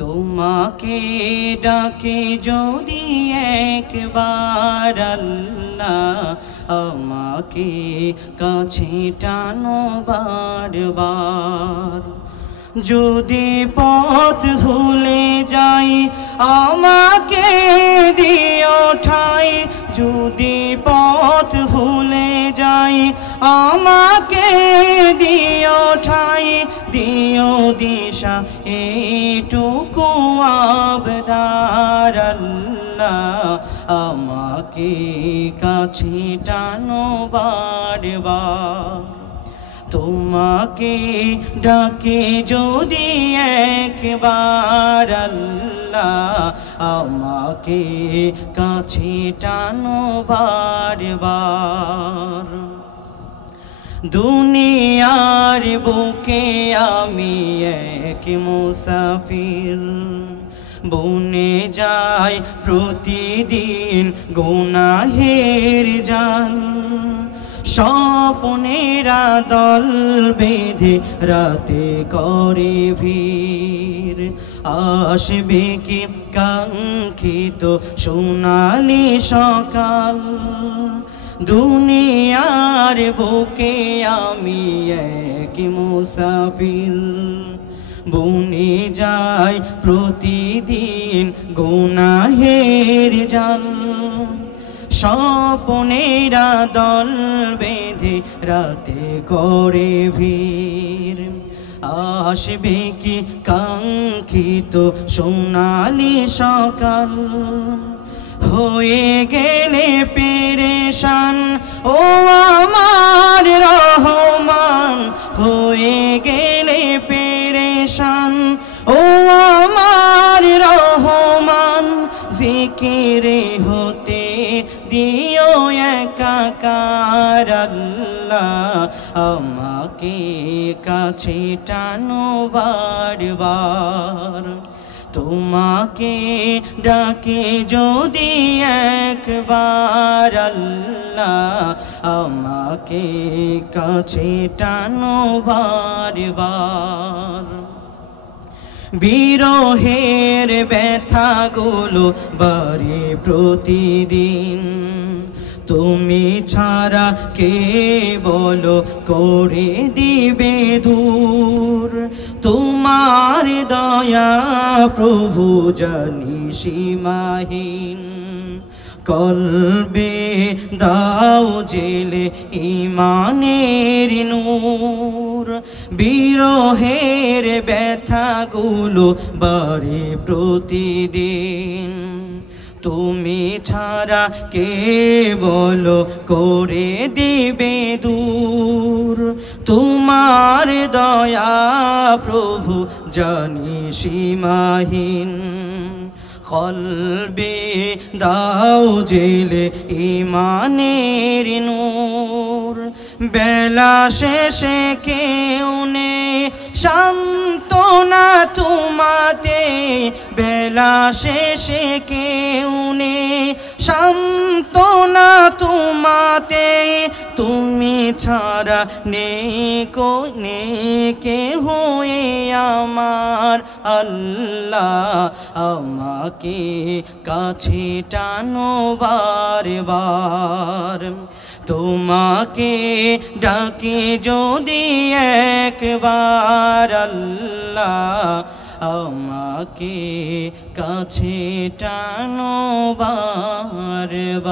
তোমাকে ডাকে যদি একবার আল্লাহ, আমাকে কাছে টানো বারবার। যদি পথ ভুলে যাই আমাকে দিও ঠাই, যদি পথ ভুলে যাই আমাকে দিও ঠাই, দিও দিশা এটুকু আবদার আল্লাহ, আমাকে কাছে টানো বারবার। তোমাকে ডাকে যদি একবার আল্লাহ, আমাকে কাছে টানো বারবার। দুনিয়ার বুকে আমি এক মুসাফির, বনে যাই প্রতিদিন গুনাহের জাল। স্বপ্নেরা দল বেঁধে রাতে করে ভিড়, আসবে কি কাঙ্ক্ষিত সোনালি সকাল। দুনিয়ার বুকে আমি এক মুসাফির, বনে যাই প্রতিদিন গুনাহের জাল। স্বপ্নেরা দল বেঁধে রাতে করে ভিড়, আসবে কি কাঙ্ক্ষিত সোনালি সকাল। হয়ে গেলে পেরেশান ও আমার রহমান, হয়ে গেলে পেরেশান ও আমার রহমান। জিকিরে হতে দিও একাকার আল্লাহ, আমাকে কাছে টানো বারবার। তোমাকে ডাকে যদি একবার আল্লাহ, আমাকে কাছে টানো বারবার। বিরহের ব্যথাগুলো বাড়ে প্রতিদিন, তুমি ছাড়া কে বলো করে দিবে দূর। তোমার দয়া প্রভু জানি সীমাহীন, কলবে দাও জেলে ইমানের নূর। বিরহের ব্যথাগুলো বাড়ে প্রতিদিন, তুমি ছাড়া কে বলো করে দিবে দূর। তোমার দয়া প্রভু জানি সীমাহীন, কলবে দাও জেলে ইমানের নূর। বেলা শেষে কেউ নে সান্ত্বনা তোমাতে, বেলা শেষে কেউ নে সান্ত্বনা তোমাতে। তুমি ছাড়া নেই কেহ আমার আল্লাহ, আমাকে কাছে টানো বারবার। তোমাকে ডাকে যদি একবার আল্লাহ, আমাকে কাছে টানো বারবার।